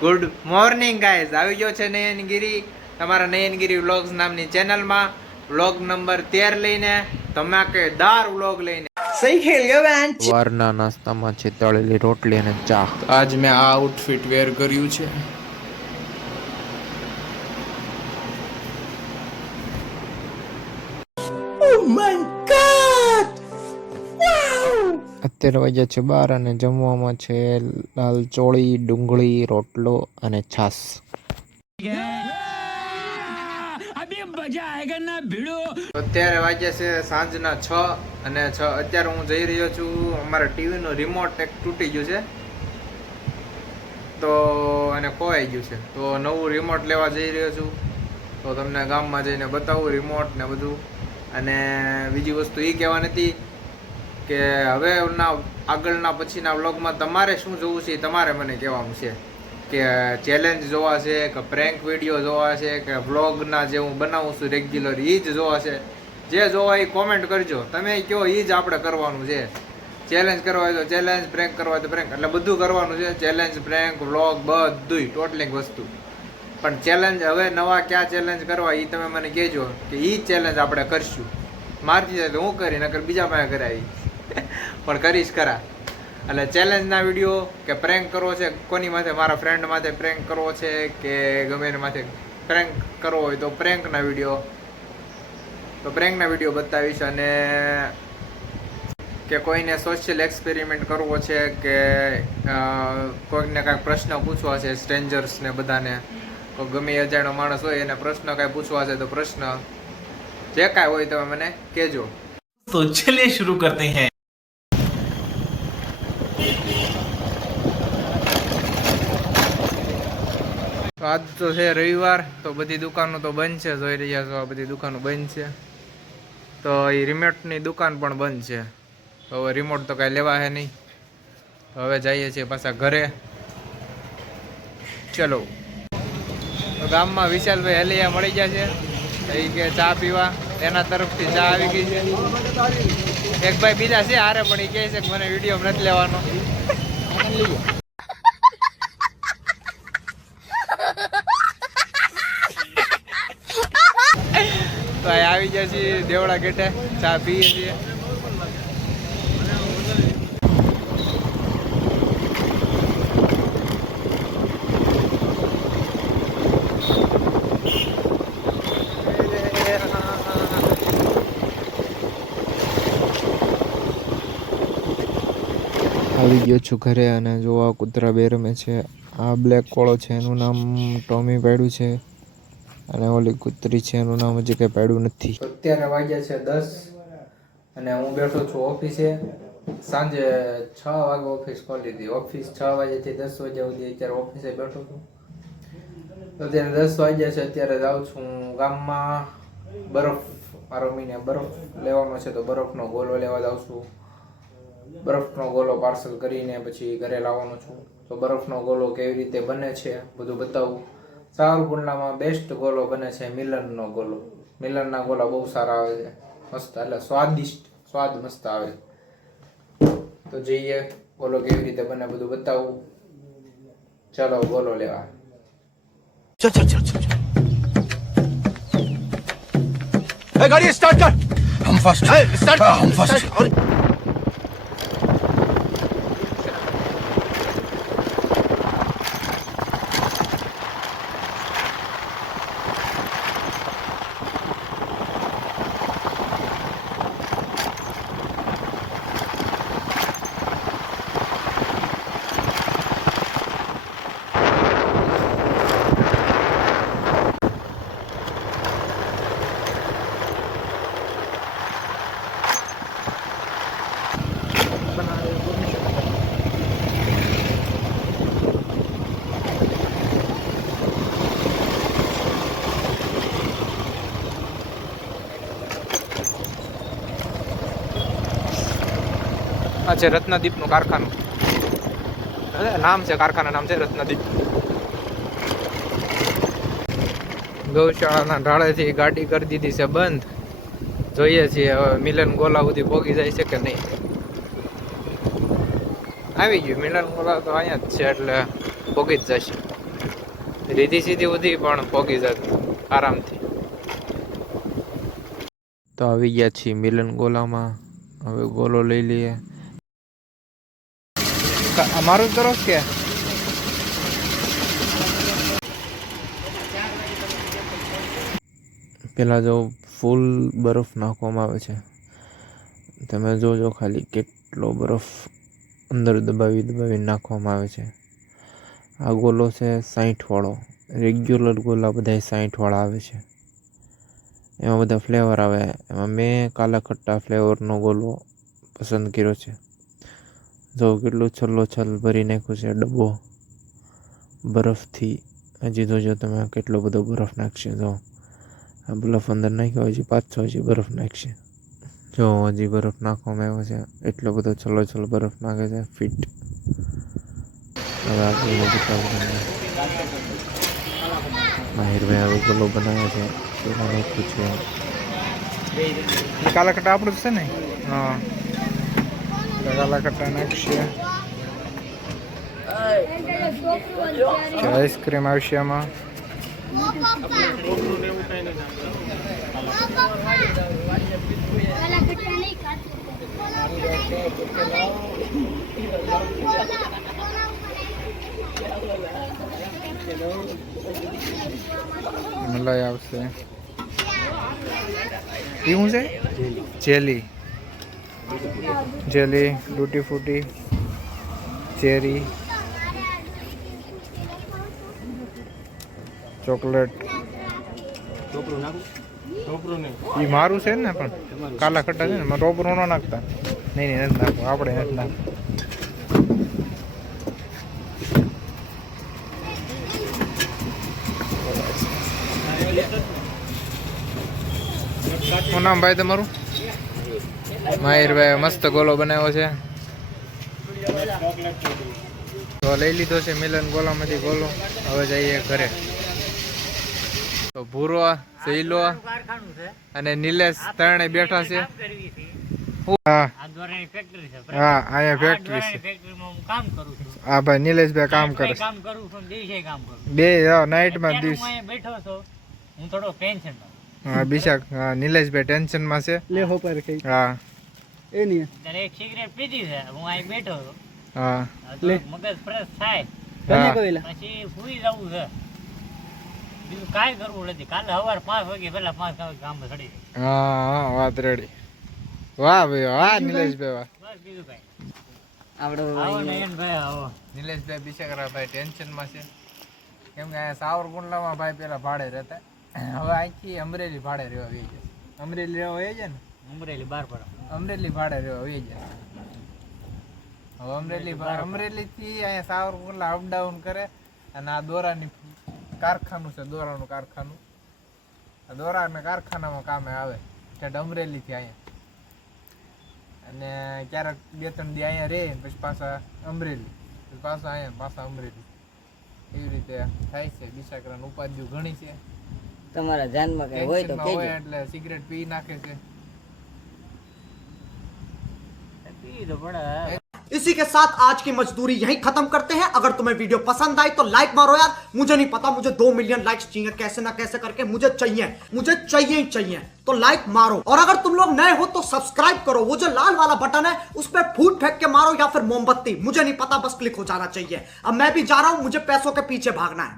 Good morning guys, આવી ગયો છે નયનગીરી તમારા નયનગીરી વ્લોગ્સ નામની ચેનલમાં વ્લોગ નંબર 13 લઈને ધમાકેદાર વ્લોગ લઈને સહી ખેલ ગયો બેન। સવારના નાસ્તામાં છે તળેલી રોટલી અને ચા। આજ મેં આ આઉટફિટ વેર કર્યું છે। અત્યારે વાગ્યા છે 12 અને જમવામાં છે લાલ ચોળી, ડુંગળી, રોટલો અને છાસ। અત્યારે વાગ્યા છે સાંજના 6 અને 6 અત્યારે હું જઈ રહ્યો છું। અમારા ટીવી નું રિમોટ એક તૂટી ગયું છે તો અને ખોવાઈ ગયું છે, તો નવું રિમોટ લેવા જઈ રહ્યો છું। તો તમને ગામમાં જઈને બતાવું રિમોટ ને બધું। અને બીજી વસ્તુ એ કહેવાની હતી કે હવે આગળના પછીના વ્લોગમાં તમારે શું જોવું છે, તમારે મને કહેવાનું છે કે ચેલેન્જ જોવા છે કે પ્રેન્ક વિડીયો જોવા છે કે વ્લોગના જે હું બનાવું છું રેગ્યુલર એ જ જોવા છે। જે જોવા એ કોમેન્ટ કરજો, તમે કહો એ જ આપણે કરવાનું છે। ચેલેન્જ કરવા હોય તો ચેલેન્જ, પ્રેન્ક કરવા હોય તો પ્રેન્ક, એટલે બધું કરવાનું છે। ચેલેન્જ, પ્રેન્ક, વ્લોગ બધુંય ટોટલિંગ વસ્તુ। પણ ચેલેન્જ હવે નવા ક્યાં ચેલેન્જ કરવા એ તમે મને કહેજો કે એ ચેલેન્જ આપણે કરશું। મારતી જાય તો હું કરી, નકર બીજા પાસે કરાવી પણ કરીશ ખરા। એટલે ચેલેન્જના વિડીયો કે પ્રેન્ક કરવો છે કોની માથે, મારા ફ્રેન્ડ માથે પ્રેન્ક કરવો છે કે ગમે એના માથે પ્રેન્ક કરવો હોય તો પ્રેન્કના વિડીયો બતાવીશ। અને કે કોઈને સોશિયલ એક્સપેરિમેન્ટ કરવો છે કે કોઈને કાંઈક પ્રશ્ન પૂછવા છે સ્ટ્રેન્જર્સને બધાને, કોઈ ગમે અજાણ્યો માણસ હોય એને પ્રશ્ન કાંઈ પૂછવા છે તો પ્રશ્ન જે કાંઈ હોય તમે મને કહેજો। તો ચલિए शुरू करते हैं। આજ તો છે રવિવાર, તો બધી દુકાનો તો બંધ છે। જોઈ રહ્યા છો આ બધી દુકાનો બંધ છે, તો એ રિમોટની દુકાન પણ બંધ છે। તો હવે રિમોટ તો કાંઈ લેવા હે નહીં, તો હવે જઈએ છીએ પાછા ઘરે। ચલો, તો ગામમાં વિશાલભાઈ હલિયા મળી ગયા છે, એ કે ચા પીવા, એના તરફથી ચા આવી ગઈ છે। એક ભાઈ બીજા છે હારે પણ એ કહે છે કે મને વિડીયો નથી લેવાનો। તો આવી ગયા છીએ દેવડા ગેટે, ચા પીએ છીએ। આવી ગયો છું ઘરે અને જો આ કૂતરા બે રમે છે। આ બ્લેક કોળો છે એનું નામ ટોમી પાડ્યું છે અને ઓલી કૂતરી છે એનું નામ હજી કંઈ પાડ્યું નથી। અત્યારે વાગ્યા છે 10 અને હું બેઠો છું ઓફિસે। સાંજે 6 વાગે ઓફિસ ખોલી હતી। ઓફિસ 6 વાગ્યાથી 10 વાગ્યા સુધી અત્યારે ઓફિસે બેઠો છું। અત્યારે 10 વાગ્યા છે, અત્યારે જાઉં છું ગામમાં બરફ રમીને બરફ લેવાનો છે, તો બરફનો ગોલો લેવા જાઉં છું। બરફનો ગોલો પાર્સલ કરીને પછી ઘરે લાવવાનો છું। તો બરફનો ગોલો કેવી રીતે બને છે બધું બતાવું। સાવરકુંડલામાં બેસ્ટ ગોલો બને છે મિલનનો ગોલો। મિલનના ગોલા બહુ સારા આવે છે, મસ્ત, એટલે સ્વાદ મસ્ત આવે। તો જઈએ ગોલો કેવી રીતે બને બધું બતાવું। ચલો ગોલો લેવા। चल चल चल चल गाड़ी स्टार्ट कर। हम फर्स्ट स्टार्ट हम फर्स्ट। આ છે રત્નદીપનું કારખાનું, નામ છે કારખાના નામ છે રત્નદીપ। ગૌશાળાના ઢાળેથી ગાડી કરી દીધી છે બંધ। જોઈએ છીએ હવે મિલન ગોલા સુધી પહોંચી જાય છે કે નહીં। આવી ગયું મિલન ગોલા તો અહીંયા જ છે, એટલે પહોંચી જ જશે। રીધી સીધી ઉધી પણ પોગી જત આરામથી. તો આવી ગયા છીએ મિલન ગોલામાં. હવે ગોલો લઈ લઈએ. અમારું તરફ કે પહેલાં જો ફૂલ બરફ નાખવામાં આવે છે. તમે જોજો ખાલી કેટલો બરફ અંદર દબાવી નાખવામાં આવે છે. આ ગોલો છે 60 વાળો. રેગ્યુલર ગોલા બધા 60 વાળા આવે છે. એમાં બધા ફ્લેવર આવે. એમાં મેં કાલા ખટ્ટા ફ્લેવરનો ગોલો પસંદ કર્યો છે. જો કેટલું છલ ભરી નાખ્યું છે ડબ્બો બરફથી. હજી જોજો તમે કેટલો બધો બરફ નાખશે. જો આ બરફ અંદર નાખ્યો, હજી પાછો હજી બરફ નાખશે. જો હજી બરફ નાખવામાં આવ્યો છે. એટલો બધો છલ બરફ નાખે છે ફિટ. હવે આગળ માહિરભાઈ હવે ગોલો બનાવે છે. પેલા નાખ્યું છે કાલા ખટ્ટા આપણું જ છે ને. હા કાલા ખટ્ટા નાખશે. આઈસ્ક્રીમ આવશે આમાં. મલાઈ આવશે. એ શું છે? જેલી. ટૂટી ફૂટી, ચેરી, ચોકલેટ. એ મારું છે ને, પણ કાલા ખટ્ટા છે ને, ટોપરું ન નાખતા. નહીં નથી નાખવું, આપણે નથી નાખવું. શું નામ ભાઈ તમારું? માહિરભાઈ મસ્ત ગોલો બનાવ્યો છે. તો લઈ લીધો છે મિલન ગોલામાંથી ગોલો. હવે જઈએ ઘરે. તો ભૂરો, સહેલો અને નિલેશ ત્રણે બેઠા છે. હા હા, અહીંયા ફેક્ટરી છે. હા ભાઈ, નિલેશભાઈ કામ કરે છે. બે નાઇટમાં દિવસ. હું થોડો ટેન્શનમાં. હા બિશાક. હા નિલેશભાઈ ટેન્શનમાં છે. હા ત્યારે એક સિગરેટ પીધી છે, હું અહીં બેઠો હતો. હા મગજ ફ્રેશ થાય પછી સુઈ જવું છે. બીજું કાંઈ કરવું નથી. કાલે સવારે 5 વાગે પેલા 5 વાગે કામ ચડી જાય. હા વાત રેડી. વાહ ભાઈ વાહ નિલેશભાઈ વાહ. બસ બીજું કાંઈ. આવો ને એન ભાઈ આવો. નિલેશભાઈ બિચારા ભાઈ ટેન્શનમાં છે. કેમ કે અહીંયા સાવરકુંડલામાં ભાઈ પેલા ભાડે રહેતા. હવે અહીંથી અમરેલી ભાડે રહેવા આવી જાય. અમરેલી રહેવા આવી જાય ને. અમરેલી બાર પડે. અમરેલી ભાડે રહેવા આવી જાય. હવે અમરેલી થી અહીંયા સાવરકુંડલા અપડાઉન કરે. અને આ દોરાની કારખાનું છે, દોરાનું કારખાનું. આ દોરાના કારખાનામાં કામે આવે છે અમરેલી થી અહીંયા. અને ક્યારેક 2-3 દી અહીંયા રહે, પછી પાછા અમરેલી, પછી પાછા અહીંયા, પાછા અમરેલી. એવી રીતે થાય છે. બિચારાની ઉપાધિઓ ઘણી છે. તમારા ધ્યાનમાં કઈ હોય તો કહેજો. એટલે સિગરેટ પી નાખે છે. પી તો પડે. इसी के साथ आज की मजदूरी यहीं खत्म करते हैं। अगर तुम्हें वीडियो पसंद आई तो लाइक मारो यार। मुझे नहीं पता, मुझे 2 मिलियन लाइक्स चाहिए, कैसे ना कैसे करके मुझे चाहिए ही चाहिए। तो लाइक मारो, और अगर तुम लोग नए हो तो सब्सक्राइब करो। वो जो लाल वाला बटन है उस पर फूट फेंक के मारो या फिर मोमबत्ती, मुझे नहीं पता, बस क्लिक हो जाना चाहिए। अब मैं भी जा रहा हूं, मुझे पैसों के पीछे भागना है।